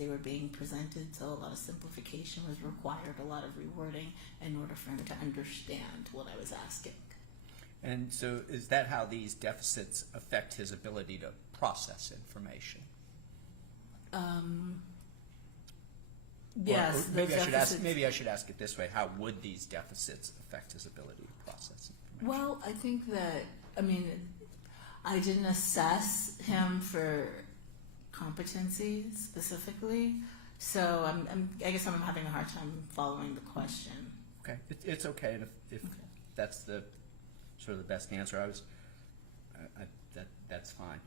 they were being presented, so a lot of simplification was required, a lot of rewording in order for him to understand what I was asking. And so is that how these deficits affect his ability to process information? Yes. Or maybe I should ask it this way: how would these deficits affect his ability to process information? Well, I think that, I didn't assess him for competency specifically, so I guess I'm having a hard time following the question. Okay, it's okay if Okay. that's the sort of the best answer. That's fine.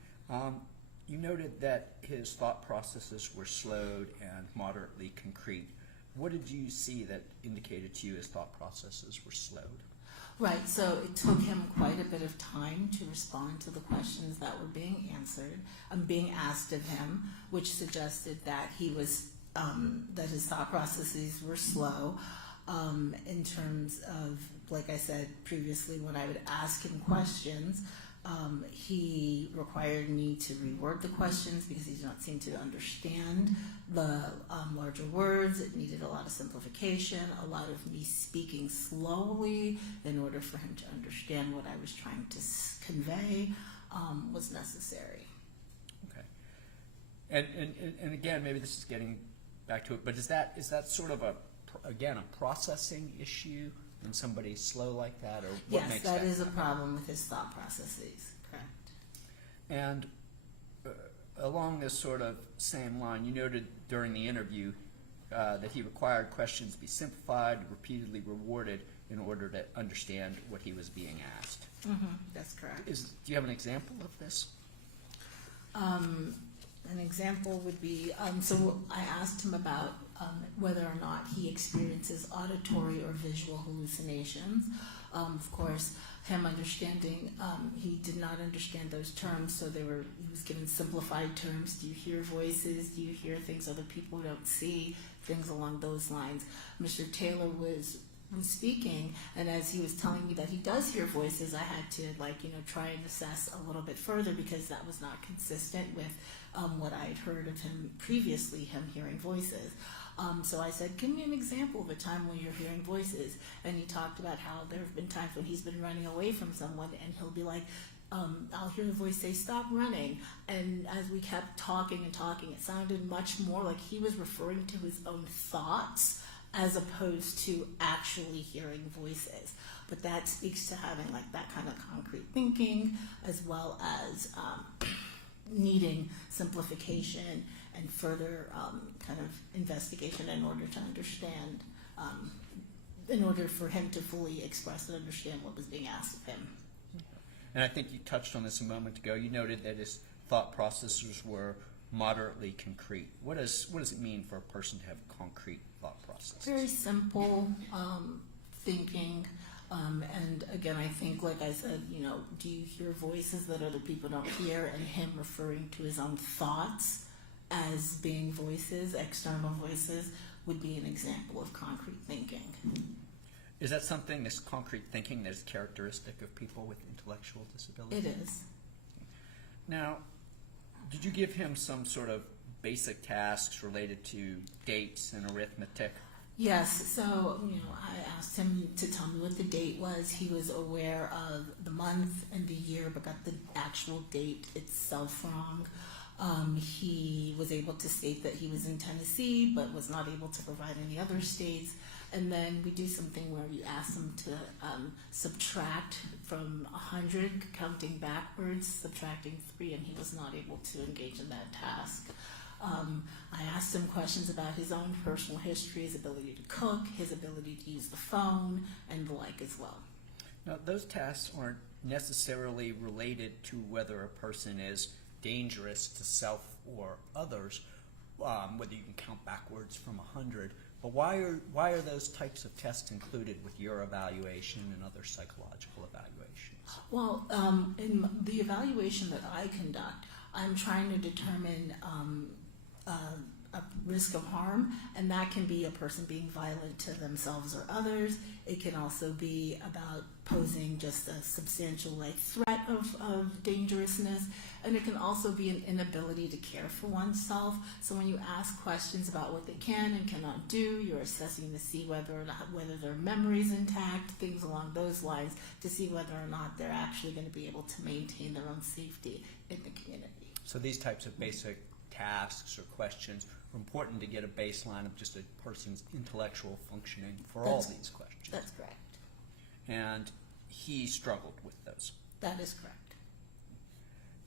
You noted that his thought processes were slowed and moderately concrete. What did you see that indicated to you his thought processes were slowed? Right, so it took him quite a bit of time to respond to the questions that were being answered, being asked of him, which suggested that he was, that his thought processes were slow. In terms of, like I said previously, when I would ask him questions, he required me to reword the questions because he did not seem to understand the larger words. It needed a lot of simplification, a lot of me speaking slowly in order for him to understand what I was trying to convey was necessary. Okay. And again, maybe this is getting back to it, but is that sort of a processing issue when somebody's slow like that, or what makes that? Yes, that is a problem with his thought processes, correct. And along this sort of same line, you noted during the interview that he required questions be simplified, repeatedly rewarded in order to understand what he was being asked. That's correct. Do you have an example of this? An example would be, so I asked him about whether or not he experiences auditory or visual hallucinations. Of course, him understanding, he did not understand those terms, so he was given simplified terms. Do you hear voices? Do you hear things other people don't see? Things along those lines. Mr. Taylor was speaking, and as he was telling me that he does hear voices, I had to try and assess a little bit further, because that was not consistent with what I had heard of him previously, him hearing voices. So I said, give me an example of a time when you're hearing voices. And he talked about how there have been times when he's been running away from someone, and he'll be like, I'll hear the voice say, stop running. And as we kept talking and talking, it sounded much more like he was referring to his own thoughts as opposed to actually hearing voices. But that speaks to having that kind of concrete thinking, as well as needing simplification and further kind of investigation in order to understand, in order for him to fully express and understand what was being asked of him. And I think you touched on this a moment ago. You noted that his thought processes were moderately concrete. What does it mean for a person to have concrete thought processes? Very simple thinking. And again, I think, like I said, do you hear voices that other people don't hear? And him referring to his own thoughts as being voices, external voices, would be an example of concrete thinking. Is that something, this concrete thinking, that's characteristic of people with intellectual disabilities? It is. Now, did you give him some sort of basic tasks related to dates and arithmetic? Yes, so I asked him to tell me what the date was. He was aware of the month and the year, but got the actual date itself wrong. He was able to state that he was in Tennessee, but was not able to provide any other states. And then we do something where you ask him to subtract from 100, counting backwards, subtracting 3, and he was not able to engage in that task. I asked him questions about his own personal history, his ability to cook, his ability to use the phone, and the like as well. Now, those tasks aren't necessarily related to whether a person is dangerous to self or others, whether you can count backwards from 100. But why are those types of tests included with your evaluation and other psychological evaluations? Well, in the evaluation that I conduct, I'm trying to determine risk of harm, and that can be a person being violent to themselves or others. It can also be about posing just a substantial threat of dangerousness, and it can also be an inability to care for oneself. So when you ask questions about what they can and cannot do, you're assessing to see whether their memory's intact, things along those lines, to see whether or not they're actually going to be able to maintain their own safety in the community. So these types of basic tasks or questions are important to get a baseline of just a person's intellectual functioning for all these questions. That's correct. And he struggled with those. That is correct.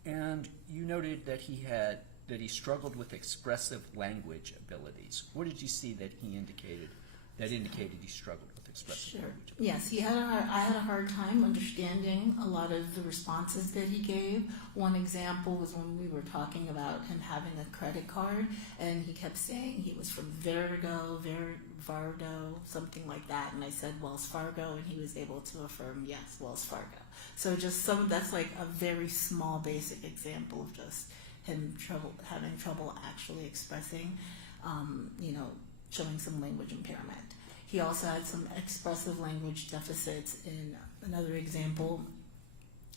And you noted that he struggled with expressive language abilities. What did you see that indicated he struggled with expressive language abilities? Yes, I had a hard time understanding a lot of the responses that he gave. One example was when we were talking about him having a credit card, and he kept saying he was from Vardo, something like that, and I said Wells Fargo, and he was able to affirm, yes, Wells Fargo. So just that's like a very small basic example of just him having trouble actually expressing, showing some language impairment. He also had some expressive language deficits. In another example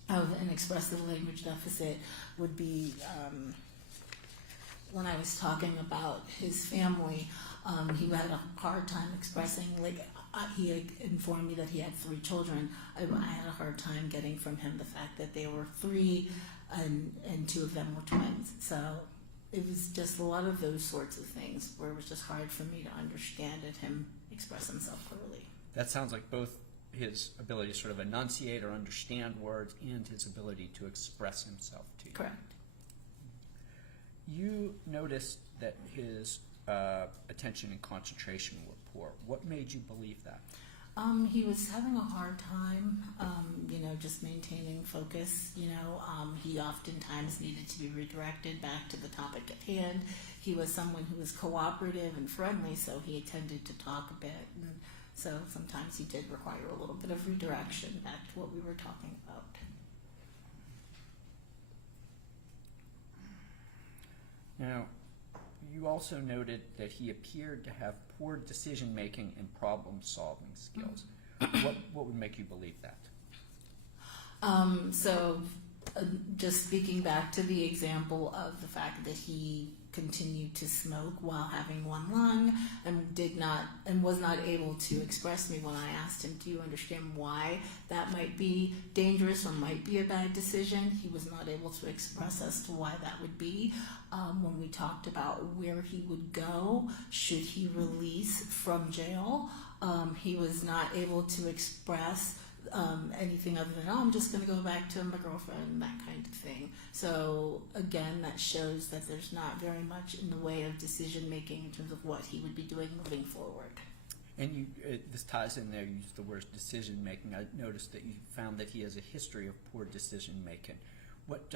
of an expressive language deficit would be when I was talking about his family. He had a hard time expressing, he had informed me that he had 3 children. I had a hard time getting from him the fact that they were 3 and 2 of them were twins. So it was just a lot of those sorts of things where it was just hard for me to understand him express himself clearly. That sounds like both his ability to sort of enunciate or understand words and his ability to express himself to you. Correct. You noticed that his attention and concentration were poor. What made you believe that? He was having a hard time, just maintaining focus. He oftentimes needed to be redirected back to the topic at hand. He was someone who was cooperative and friendly, so he tended to talk a bit. And so sometimes he did require a little bit of redirection back to what we were talking about. Now, you also noted that he appeared to have poor decision-making and problem-solving skills. What would make you believe that? Just speaking back to the example of the fact that he continued to smoke while having one lung and was not able to express me when I asked him, do you understand why that might be dangerous or might be a bad decision? He was not able to express as to why that would be. When we talked about where he would go should he release from jail, he was not able to express anything other than, I'm just going to go back to my girlfriend, that kind of thing. So again, that shows that there's not very much in the way of decision making in terms of what he would be doing moving forward. And this ties in there, you used the word decision making. I noticed that you found that he has a history of poor decision making. What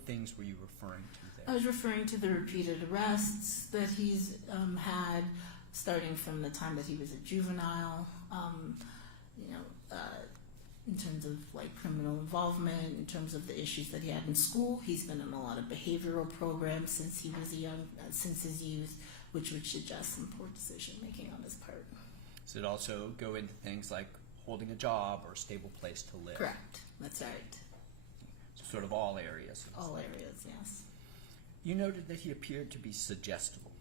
things were you referring to there? I was referring to the repeated arrests that he's had, starting from the time that he was a juvenile, in terms of criminal involvement, in terms of the issues that he had in school. He's been in a lot of behavioral programs since since his youth, which would suggest some poor decision making on his part. Does it also go into things like holding a job or a stable place to live? Correct. That's right. So sort of all areas. All areas, yes. You noted that he appeared to be suggestible.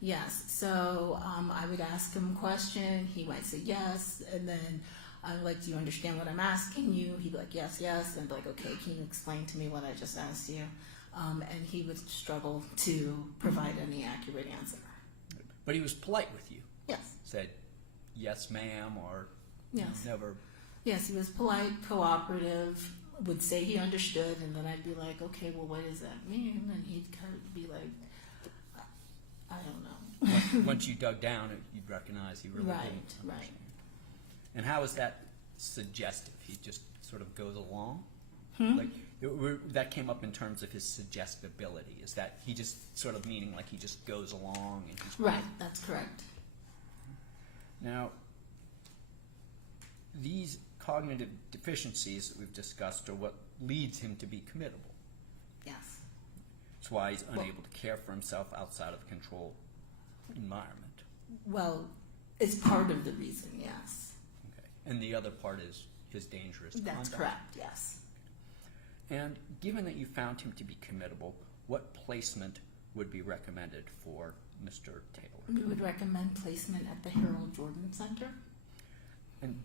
Yes. So I would ask him a question. He might say yes, and then I would like, do you understand what I'm asking you? He'd be like, yes, yes. And I'd be like, okay, can you explain to me what I just asked you? And he would struggle to provide any accurate answer. But he was polite with you. Yes. Said, yes, ma'am, or yes. Never. Yes, he was polite, cooperative, would say he understood, and then I'd be like, okay, well, what does that mean? And he'd kind of be like, I don't know. Once you dug down, you'd recognize he really didn't understand. Right. And how is that suggestive? He just sort of goes along? That came up in terms of his suggestibility. Is that he just sort of meaning like he just goes along? And he's right, that's correct. Now, these cognitive deficiencies that we've discussed are what leads him to be committable. Yes. So why he's unable to care for himself outside of a controlled environment. Well, it's part of the reason, yes. Okay. And the other part is his dangerous That's conduct. correct, yes. And given that you found him to be committable, what placement would be recommended for Mr. Taylor? We would recommend placement at the Harold Jordan Center. And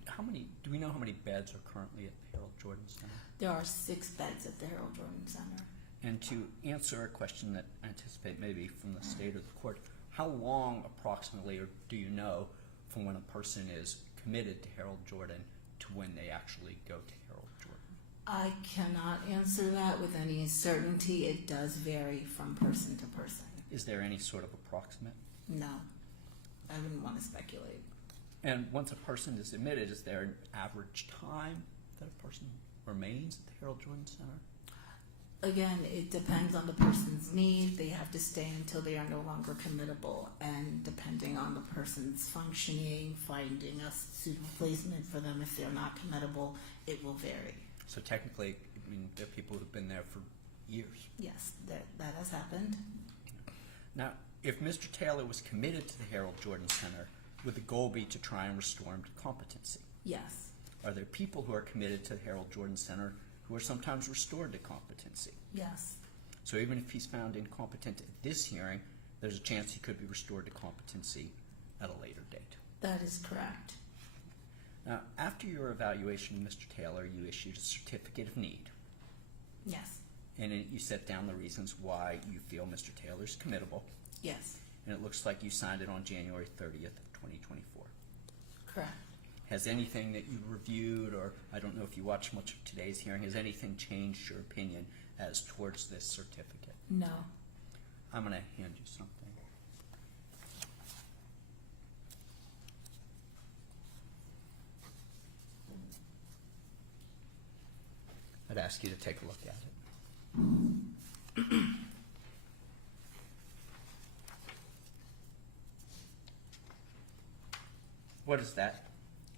do we know how many beds are currently at the Harold Jordan Center? There are 6 beds at the Harold Jordan Center. And to answer a question that I anticipate maybe from the state or the court, how long approximately, or do you know, from when a person is committed to Harold Jordan to when they actually go to Harold Jordan? I cannot answer that with any certainty. It does vary from person to person. Is there any sort of approximate? No, I wouldn't want to speculate. And once a person is admitted, is there an average time that a person remains at the Harold Jordan Center? Again, it depends on the person's need. They have to stay until they are no longer committable, and depending on the person's functioning, finding a suitable placement for them if they're not committable, it will vary. So technically, I mean, there are people who have been there for years. Yes, that has happened. Now, if Mr. Taylor was committed to the Harold Jordan Center, would the goal be to try and restore him to competency? Yes. Are there people who are committed to the Harold Jordan Center who are sometimes restored to competency? Yes. So even if he's found incompetent at this hearing, there's a chance he could be restored to competency at a later date. That is correct. Now, after your evaluation of Mr. Taylor, you issued a certificate of need. Yes. And in it you set down the reasons why you feel Mr. Taylor's committable. Yes. And it looks like you signed it on January 30th of 2024. Correct. Has anything that you reviewed, or I don't know if you watched much of today's hearing, has anything changed your opinion as towards this certificate? No. I'm going to hand you something. I'd ask you to take a look at it. What is that?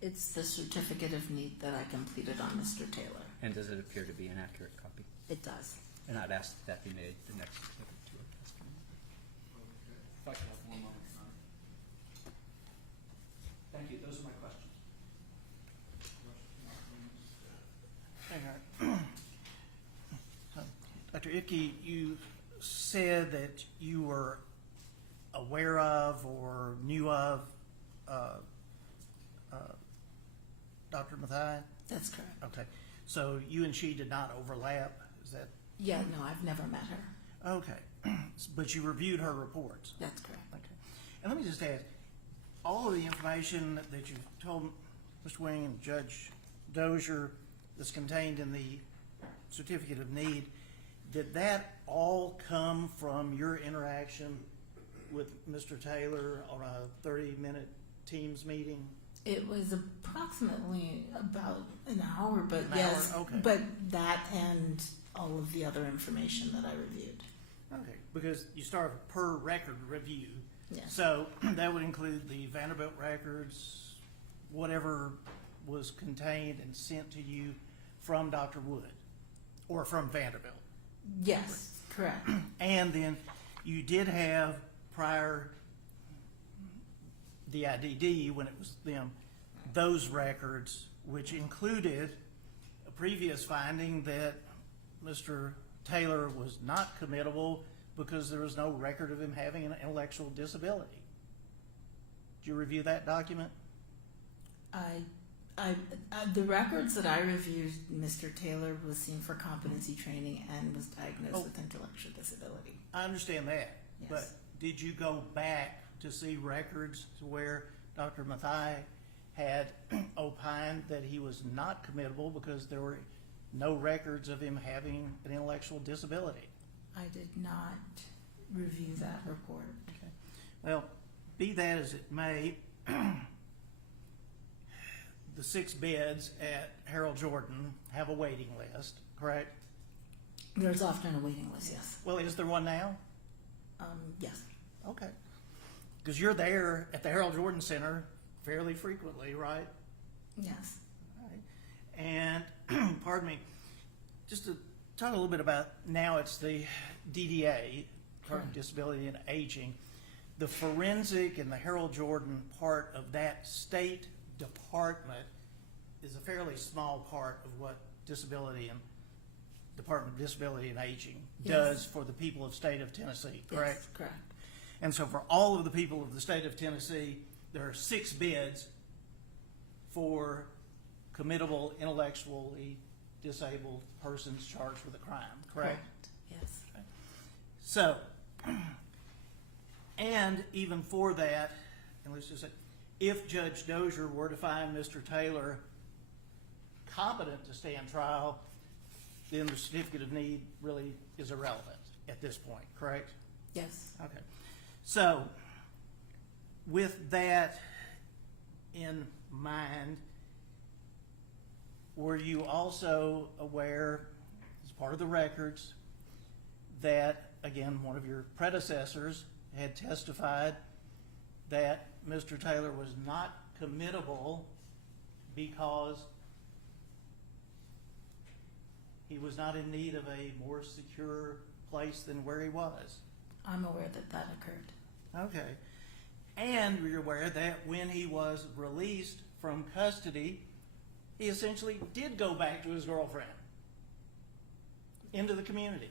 It's the certificate of need that I completed on Mr. Taylor. And does it appear to be an accurate copy? It does. And I'd ask that be made the next exhibit to our testimony. If I could have one moment, Your Honor. Thank you. Those are my questions. Dr. Ipke, you said that you were aware of or knew of Dr. Mathai? That's correct. Okay. So you and she did not overlap? Is that? Yeah, no, I've never met her. Okay. But you reviewed her reports? That's correct. Okay. And let me just ask, all of the information that you've told Mr. Wing and Judge Dozier that's contained in the certificate of need, did that all come from your interaction with Mr. Taylor on a 30-minute Teams meeting? It was approximately about an hour, but An yes, hour? Okay. but that and all of the other information that I reviewed. Okay, because you start with per record review. Yes. So that would include the Vanderbilt records, whatever was contained and sent to you from Dr. Wood or from Vanderbilt. Yes, correct. And then you did have prior the IDD, when it was them, those records, which included a previous finding that Mr. Taylor was not committable because there was no record of him having an intellectual disability. Did you review that document? The records that I reviewed, Mr. Taylor was seen for competency training and was diagnosed with intellectual disability. I understand that, Yes. but did you go back to see records to where Dr. Mathai had opined that he was not committable because there were no records of him having an intellectual disability? I did not review that report. Okay. Well, be that as it may, the 6 beds at Harold Jordan have a waiting list, correct? There's often a waiting list, yes. Well, is there one now? Yes. Okay. Because you're there at the Harold Jordan Center fairly frequently, right? Yes. All right. And, pardon me, just to talk a little bit about now it's the DDA, Correct. Disability and Aging, the forensic and the Harold Jordan part of that state department is a fairly small part of what Department of Disability and Aging Yes. does for the people of state of Tennessee, correct? Yes, correct. And so for all of the people of the state of Tennessee, there are 6 bids for committable intellectually disabled persons charged with a crime, correct? Yes. So, and even for that, and let's just say, if Judge Dozier were to find Mr. Taylor competent to stand trial, then the certificate of need really is irrelevant at this point, correct? Yes. Okay. So, with that in mind, were you also aware, as part of the records, that, again, one of your predecessors had testified that Mr. Taylor was not committable because he was not in need of a more secure place than where he was? I'm aware that that occurred. Okay. And we're aware that when he was released from custody, he essentially did go back to his girlfriend into the community,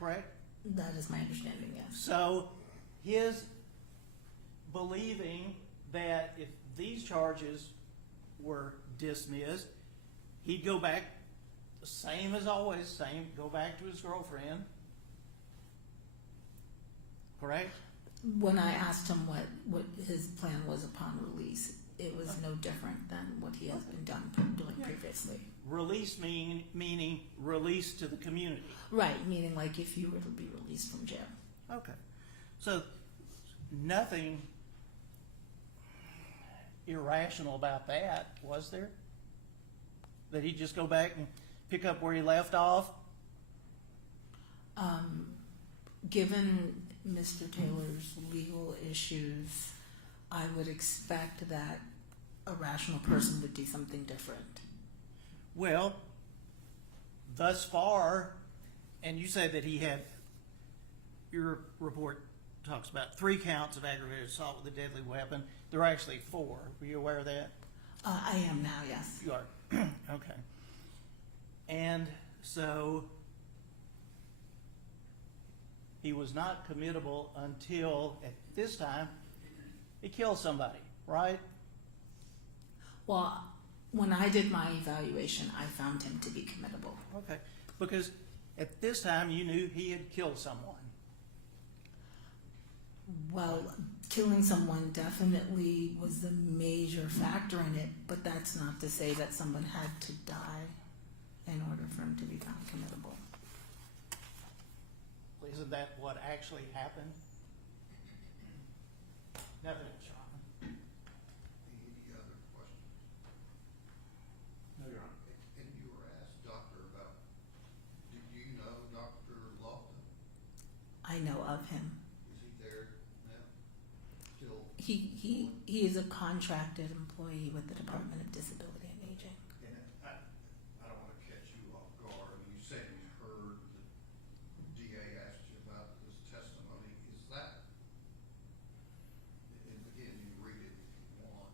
correct? That is my understanding, yes. So his believing that if these charges were dismissed, he'd go back the same as always, go back to his girlfriend, correct? When I asked him what his plan was upon release, it was no different than what he has been doing previously. Release meaning release to the community. Right, meaning like if you were to be released from jail. Okay. So nothing irrational about that, was there? That he'd just go back and pick up where he left off? Given Mr. Taylor's legal issues, I would expect that a rational person would do something different. Well, thus far, and you say that he had, your report talks about 3 counts of aggravated assault with a deadly weapon. There are actually 4. Were you aware of that? I am now, yes. You are. Okay. And so he was not committable until, at this time, he killed somebody, right? Well, when I did my evaluation, I found him to be committable. Okay. Because at this time, you knew he had killed someone. Well, killing someone definitely was the major factor in it, but that's not to say that someone had to die in order for him to be found committable. Isn't that what actually happened? Nothing, Sean. Any other questions? No, Your Honor. And you were asked, Doctor, about, do you know Dr. Lofton? I know of him. Is he there now? Still? He is a contracted employee with the Department of Disability and Aging. And I don't want to catch you off guard. You said you heard the DA asked you about his testimony. Is that, and again, you can read it if you want,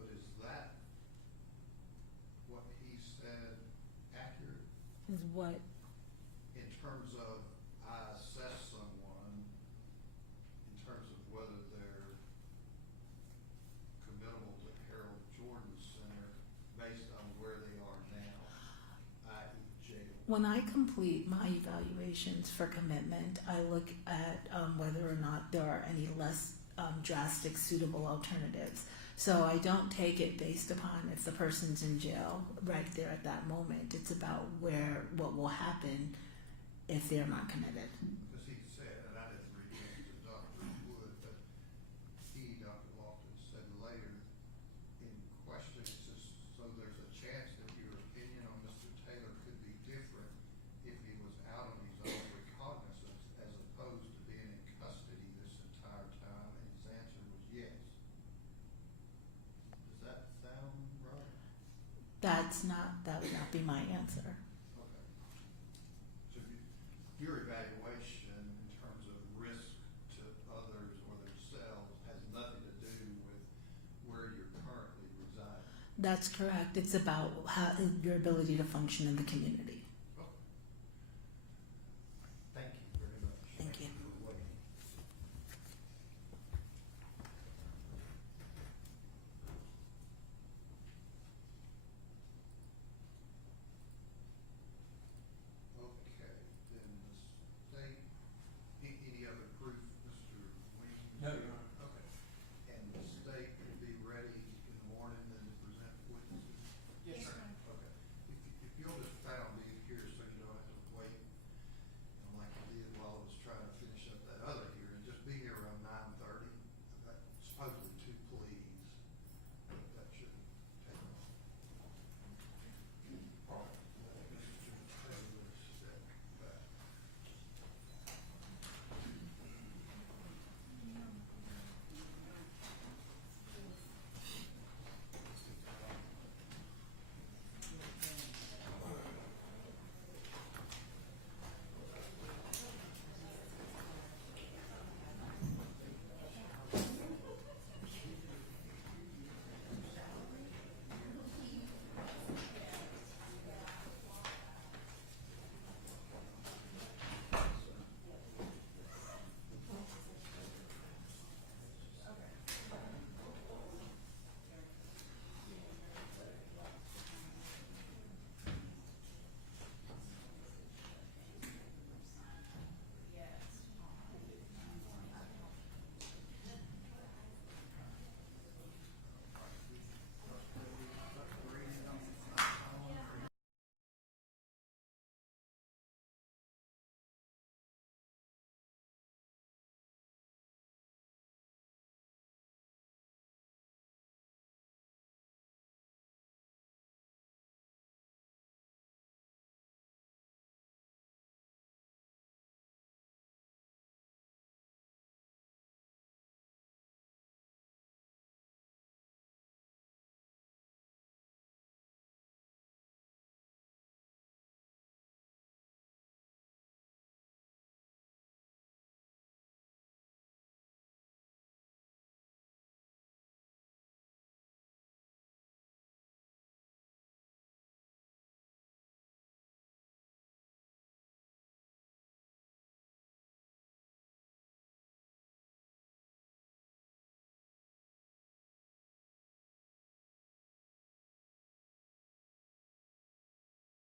but is that what he said accurate? Is what? In terms of, I assess someone, in terms of whether they're committable to Harold Jordan Center based on where they are now, i.e. jail. When I complete my evaluations for commitment, I look at whether or not there are any less drastic suitable alternatives. So I don't take it based upon if the person's in jail right there at that moment. It's about what will happen if they're not committed. Because he said, and I didn't read it to Dr. Wood, but Dr. Lofton said later in questions, so there's a chance that your opinion on Mr. Taylor could be different if he was out on his own recognizance as opposed to being in custody this entire time, and his answer was yes. Does that sound right? That would not be my answer. Okay. That's correct. It's about how, your ability to function in the community.